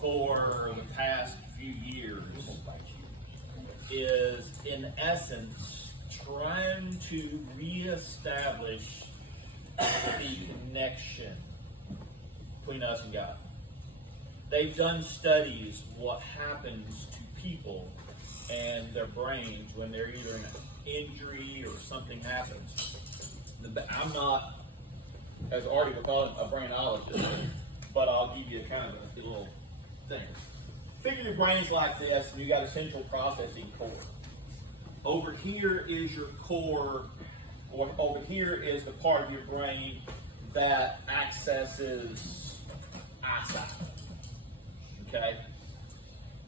for the past few years is, in essence, trying to reestablish the connection between us and God. They've done studies what happens to people and their brains when they're either in an injury or something happens. I'm not, as Artie would call it, a brainologist, but I'll give you kind of a little thing. Figure your brain's like this, and you got a central processing core. Over here is your core, or over here is the part of your brain that accesses eyesight. Okay?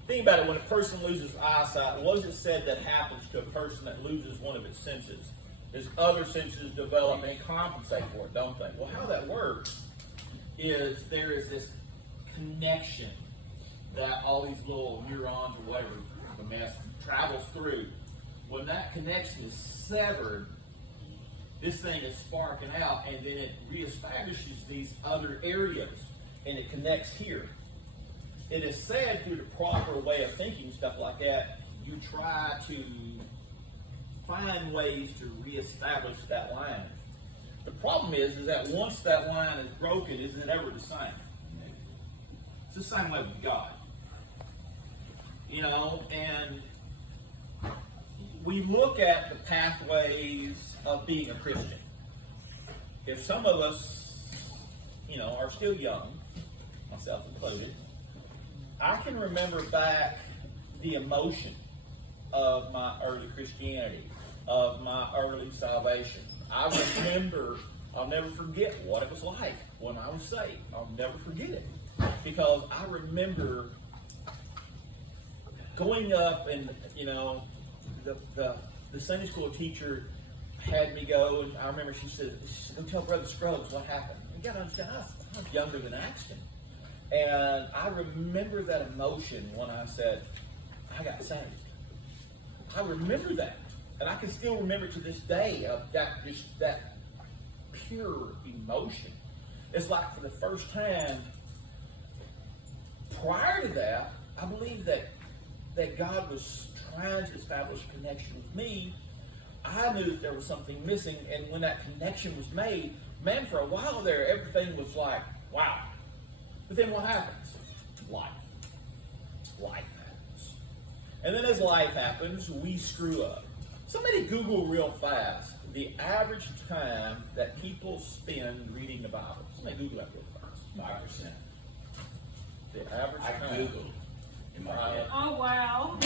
Think about it, when a person loses eyesight, what is it said that happens to a person that loses one of its senses? His other senses develop and compensate for it, don't they? Well, how that works is there is this connection that all these little neurons or whatever the mess travels through. When that connection is severed, this thing is sparking out, and then it reestablishes these other areas, and it connects here. It is said through the proper way of thinking, stuff like that, you try to find ways to reestablish that line. The problem is that once that line is broken, is it ever the same? It's the same way with God. You know, and we look at the pathways of being a Christian. If some of us, you know, are still young, myself included, I can remember back the emotion of my early Christianity, of my early salvation. I remember, I'll never forget what it was like when I was saved. I'll never forget it. Because I remember going up and, you know, the Sunday school teacher had me go, and I remember she said, go tell Brother Scruggs what happened. You got to understand, I was younger than Axton. And I remember that emotion when I said, I got saved. I remember that. And I can still remember to this day of that pure emotion. It's like for the first time, prior to that, I believe that God was trying to establish a connection with me. I knew that there was something missing, and when that connection was made, man, for a while there, everything was like, wow. But then what happens? Life. Life happens. And then as life happens, we screw up. Somebody Google real fast the average time that people spend reading the Bible. Somebody Google that real fast. 5%. The average time. I Googled. In my head. Oh, wow.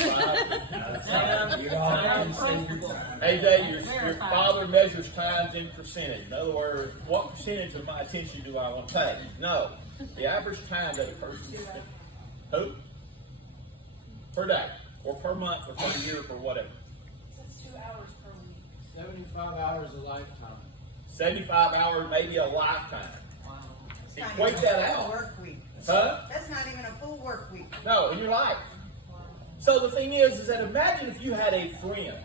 Hey, Dave, your father measures times in percentage. In other words, what percentage of my attention do I want to take? No. The average time that a person spends. Who? Per day, or per month, or per year, or whatever. That's 2 hours per week. 75 hours a lifetime. 75 hours, maybe a lifetime. Wow. Equate that out. Work week. Huh? That's not even a full work week. No, in your life. So the thing is that imagine if you had a friend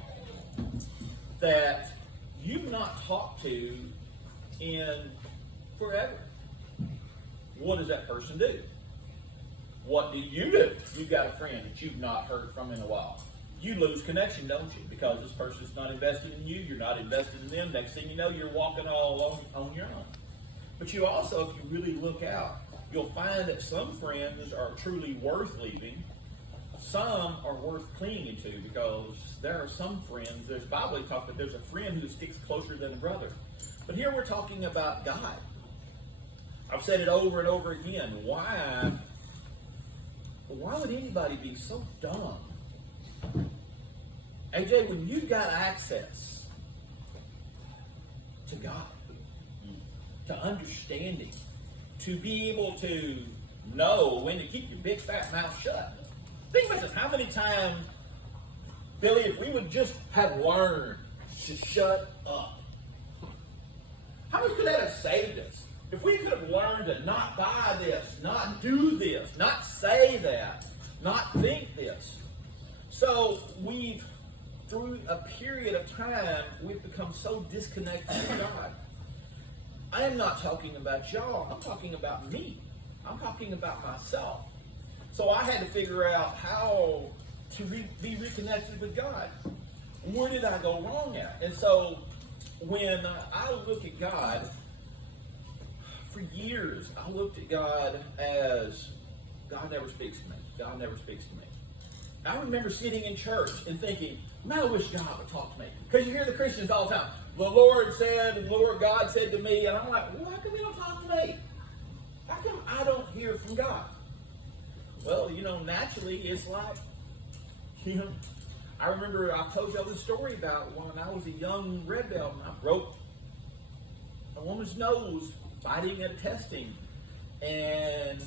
that you've not talked to in forever. What does that person do? What do you do? You've got a friend that you've not heard from in a while. You lose connection, don't you? Because this person's not invested in you. You're not invested in them. Next thing you know, you're walking all alone on your own. But you also, if you really look out, you'll find that some friends are truly worth leaving. Some are worth clinging to, because there are some friends, there's Bible talk that there's a friend who sticks closer than a brother. But here we're talking about God. I've said it over and over again. Why would anybody be so dumb? AJ, when you got access to God, to understanding, to be able to know when to keep your big fat mouth shut. Think about this. How many times, Billy, if we would just have learned to shut up, how much could that have saved us? If we could have learned to not buy this, not do this, not say that, not think this. So we've, through a period of time, we've become so disconnected from God. I am not talking about y'all. I'm talking about me. I'm talking about myself. So I had to figure out how to be reconnected with God. Where did I go wrong at? And so when I look at God, for years, I looked at God as God never speaks to me. God never speaks to me. I remember sitting in church and thinking, man, I wish God would talk to me. Because you hear the Christians all the time, the Lord said, and Lord God said to me, and I'm like, well, how come you don't talk to me? How come I don't hear from God? Well, naturally, it's like, I remember I told y'all this story about when I was a young red belt and I broke a woman's nose fighting at a testing. And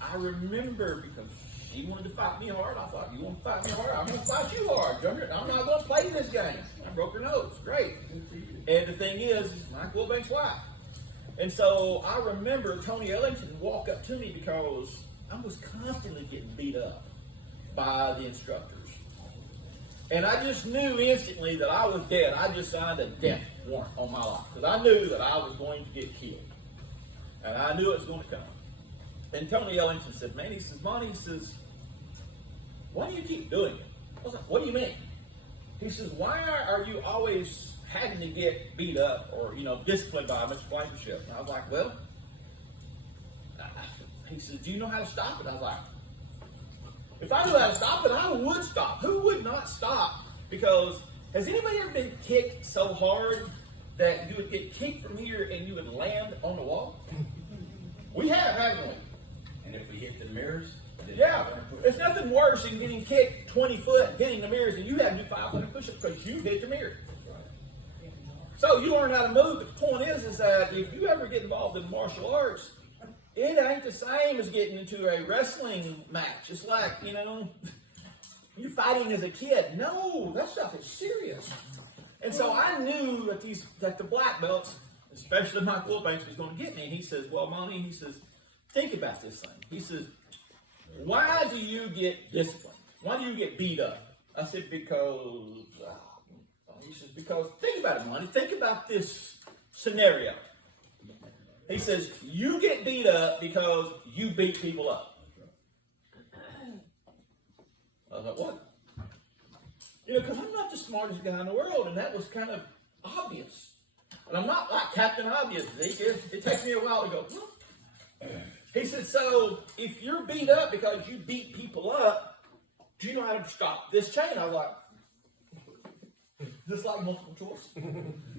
I remember because she wanted to fight me hard, I thought, you want to fight me hard? I'm going to fight you hard. I'm not going to play this game. I broke her nose. Great. And the thing is Mike Wilbank's wife. And so I remember Tony Ellington walk up to me because I was constantly getting beat up by the instructors. And I just knew instantly that I was dead. I just signed a death warrant on my life because I knew that I was going to get killed. And I knew it was going to come. And Tony Ellington said, man, he says, Monty, he says, why do you keep doing it? I was like, what do you mean? He says, why are you always having to get beat up or, disciplined by Mr. Blankenship? And I was like, well, he says, do you know how to stop it? I was like, if I knew how to stop it, I would stop. Who would not stop? Because has anybody ever been kicked so hard that you would get kicked from here and you would land on the wall? We have, haven't we? And if we hit the mirrors, Yeah, it's nothing worse than getting kicked 20 foot, hitting the mirrors, and you have to do 500 push-ups because you hit the mirror. So you learn how to move, but the point is that if you ever get involved in martial arts, it ain't the same as getting into a wrestling match. It's like, you're fighting as a kid. No, that stuff is serious. And so I knew that the black belts, especially Mike Wilbanks, was going to get me. And he says, well, Monty, he says, think about this thing. He says, why do you get disciplined? Why do you get beat up? I said, because, he says, because, think about it, Monty. Think about this scenario. He says, you get beat up because you beat people up. I was like, what? Because I'm not the smartest guy in the world, and that was kind of obvious. And I'm not like Captain Obvious. It takes me a while to go, huh? He said, so if you're beat up because you beat people up, do you know how to stop this chain? I was like, just like multiple choice.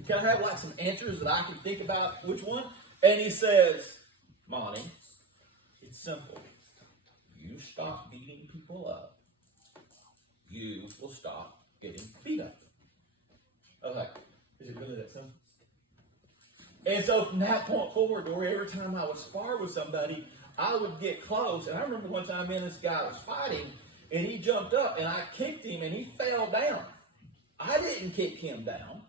Can I have like some answers that I can think about which one? And he says, Monty, it's simple. You stop beating people up, you will stop getting beat up. I was like, is it really that simple? And so from that point forward, or every time I would spar with somebody, I would get close. And I remember one time this guy was fighting, and he jumped up, and I kicked him, and he fell down. I didn't kick him down.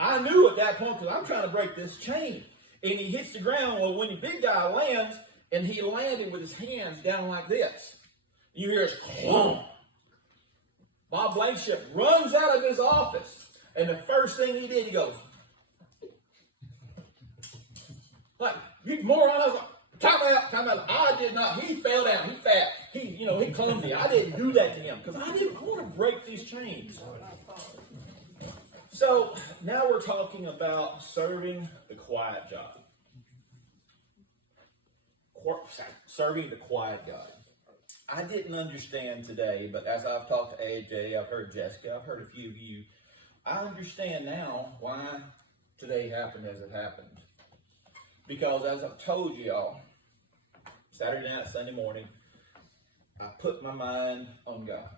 I knew at that point, because I'm trying to break this chain. And he hits the ground. Well, when the big guy lands, and he landed with his hands down like this, you hear this clunk. Bob Blankenship runs out of his office, and the first thing he did, he goes, like, you moron. I was like, time out. I did not. He fell down. He fat. He clumsy. I didn't do that to him because I want to break these chains. So now we're talking about serving the quiet job. Serving the quiet God. I didn't understand today, but as I've talked to AJ, I've heard Jessica, I've heard a few of you, I understand now why today happened as it happened. Because as I've told y'all, Saturday night, Sunday morning, I put my mind on God.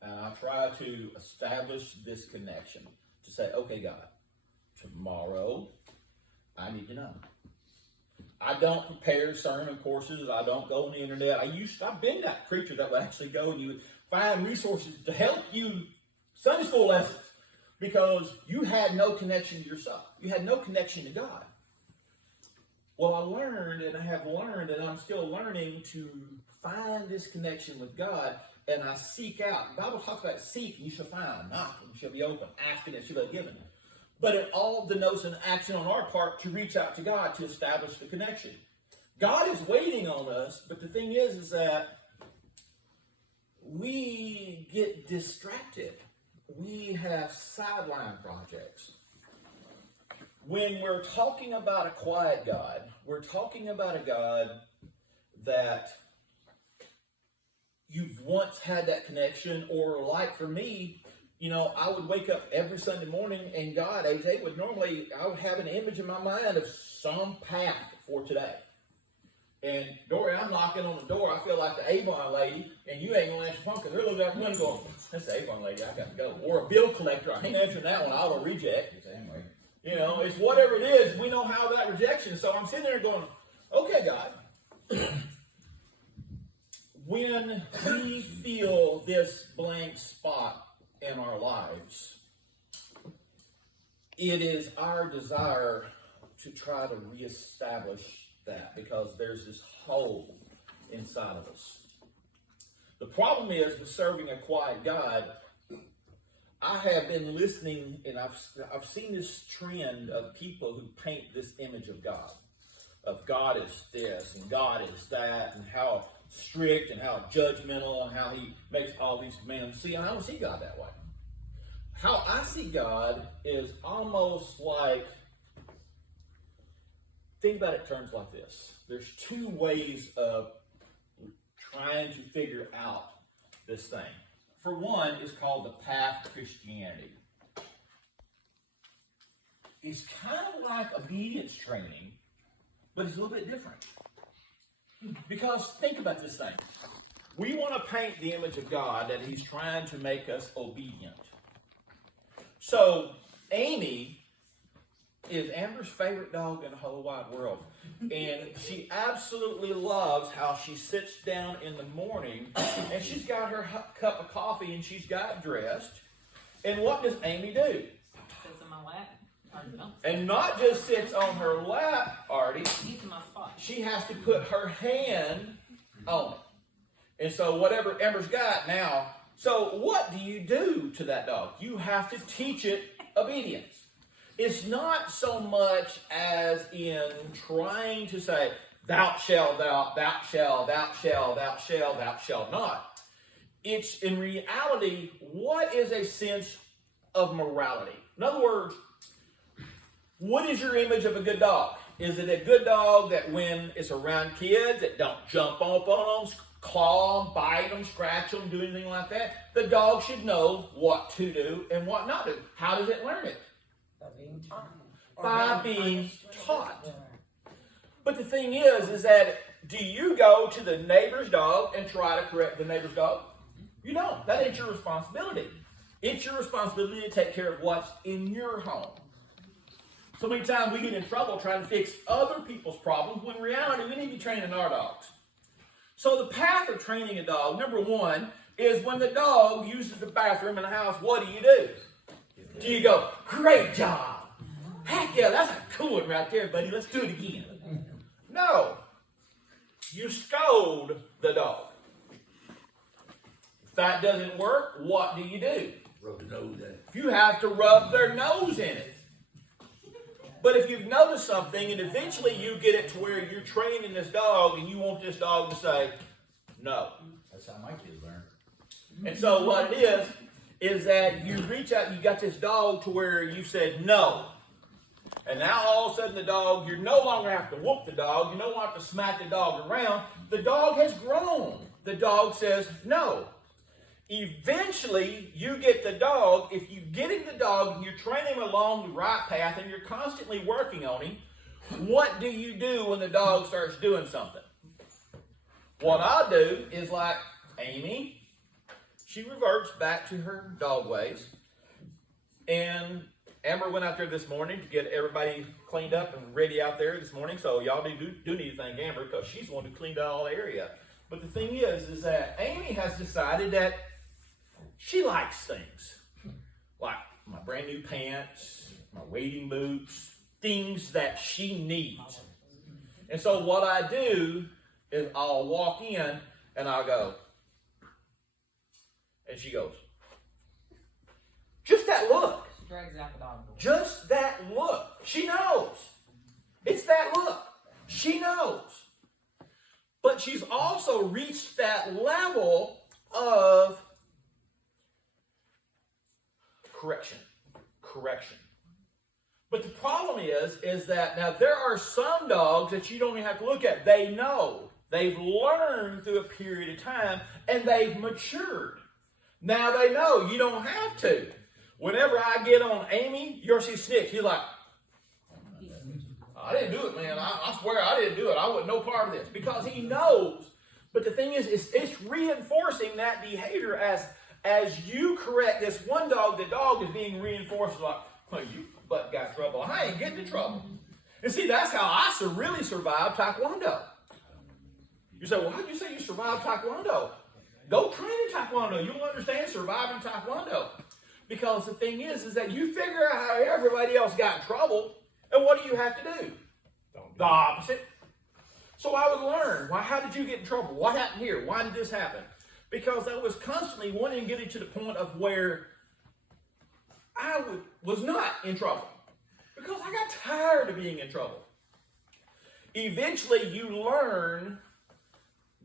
And I try to establish this connection. To say, okay, God, tomorrow, I need to know. I don't prepare sermon courses. I don't go on the internet. I've been that creature that would actually go and you would find resources to help you Sunday school lessons because you had no connection to yourself. You had no connection to God. Well, I learned, and I have learned, and I'm still learning to find this connection with God, and I seek out. The Bible talks about seek, and you shall find. Knock, and you shall be open. Ask, and it shall be given. But it all denotes an action on our part to reach out to God to establish the connection. God is waiting on us, but the thing is that we get distracted. We have sideline projects. When we're talking about a quiet God, we're talking about a God that you've once had that connection, or like for me, you know, I would wake up every Sunday morning and God, AJ, I would have an image in my mind of some path for today. And Dory, I'm knocking on the door. I feel like the Avon lady, and you ain't gonna answer the phone because they're looking out the window going, "That's the Avon lady. I got to go." Or a bill collector. I ain't answering that one. Auto reject. Anyway. You know, it's whatever it is. We know how that rejection. So I'm sitting there going, "Okay, God." When we feel this blank spot in our lives, it is our desire to try to reestablish that, because there's this hole inside of us. The problem is with serving a quiet God, I have been listening, and I've seen this trend of people who paint this image of God. Of God is this, and God is that, and how strict, and how judgmental, and how he makes all these commands. See, I don't see God that way. How I see God is almost like, think about it in terms like this. There's two ways of trying to figure out this thing. For one, it's called the path to Christianity. It's kind of like obedience training, but it's a little bit different. Because think about this thing. We want to paint the image of God that he's trying to make us obedient. So, Amy is Amber's favorite dog in the whole wide world. And she absolutely loves how she sits down in the morning and she's got her cup of coffee and she's got dressed. And what does Amy do? Sits in my lap. And not just sits on her lap, Artie. He's in my spot. She has to put her hand on it. And so whatever Amber's got now, so what do you do to that dog? You have to teach it obedience. It's not so much as in trying to say, thou shalt thou, thou shalt, thou shalt, thou shalt, thou shalt not. It's in reality, what is a sense of morality? In other words, what is your image of a good dog? Is it a good dog that when it's around kids, that don't jump up on them, claw them, bite them, scratch them, do anything like that? The dog should know what to do and what not to do. How does it learn it? By being taught. But the thing is that do you go to the neighbor's dog and try to correct the neighbor's dog? You don't. That ain't your responsibility. It's your responsibility to take care of what's in your home. So many times we get in trouble trying to fix other people's problems when in reality we need to be training our dogs. So the path of training a dog, number one, is when the dog uses the bathroom in the house, what do? Do you go, great job? Heck yeah, that's a cool one right there, buddy. Let's do it again. No. You scold the dog. If that doesn't work, what do? Rub the nose at it. You have to rub their nose in it. But if you've noticed something, and eventually you get it to where you're training this dog, and you want this dog to say, no. That's how my kids learn. And so what it is that you reach out, you got this dog to where you said no. And now all of a sudden the dog, you no longer have to whoop the dog, you no longer have to smack the dog around. The dog has grown. The dog says no. Eventually, you get the dog, if you're getting the dog and you're training him along the right path and you're constantly working on him, what do you do when the dog starts doing something? What I do is like Amy, she reverts back to her dog ways. And Amber went out there this morning to get everybody cleaned up and ready out there this morning. So y'all do need to thank Amber because she's the one who cleaned out all the area. But the thing is that Amy has decided that she likes things. Like my brand new pants, my wading boots, things that she needs. And so what I do is I'll walk in and I'll go, and she goes, just that look. She drags out the dog. Just that look. She knows. It's that look. She knows. But she's also reached that level of correction. But the problem is that now there are some dogs that you don't even have to look at. They know. They've learned through a period of time, and they've matured. Now they know you don't have to. Whenever I get on Amy, you'll see Snick. He's like, I didn't do it, man. I swear I didn't do it. I wasn't no part of this. Because he knows. But the thing is, it's reinforcing that behavior as you correct this one dog. The dog is being reinforced like, well, you but got trouble. I ain't getting in trouble. And see, that's how I really survived Taekwondo. You say, well, how did you say you survived Taekwondo? Go train in Taekwondo. You'll understand surviving Taekwondo. Because the thing is that you figure out how everybody else got in trouble, and what do you have to do? The opposite. So I would learn. How did you get in trouble? What happened here? Why did this happen? Because I was constantly wanting to get to the point of where I was not in trouble. Because I got tired of being in trouble. Eventually you learn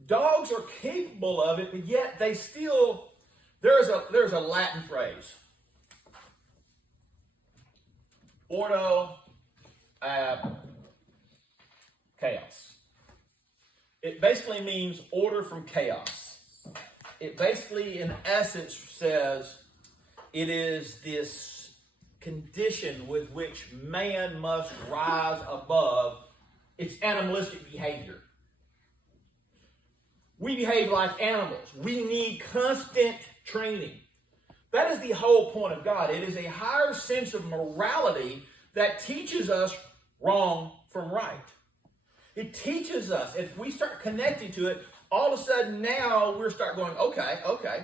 dogs are capable of it, but yet they still, there's a Latin phrase. Ordo ab chaos. It basically means order from chaos. It basically, in essence, says it is this condition with which man must rise above its animalistic behavior. We behave like animals. We need constant training. That is the whole point of God. It is a higher sense of morality that teaches us wrong from right. It teaches us, if we start connecting to it, all of a sudden now we're start going, okay,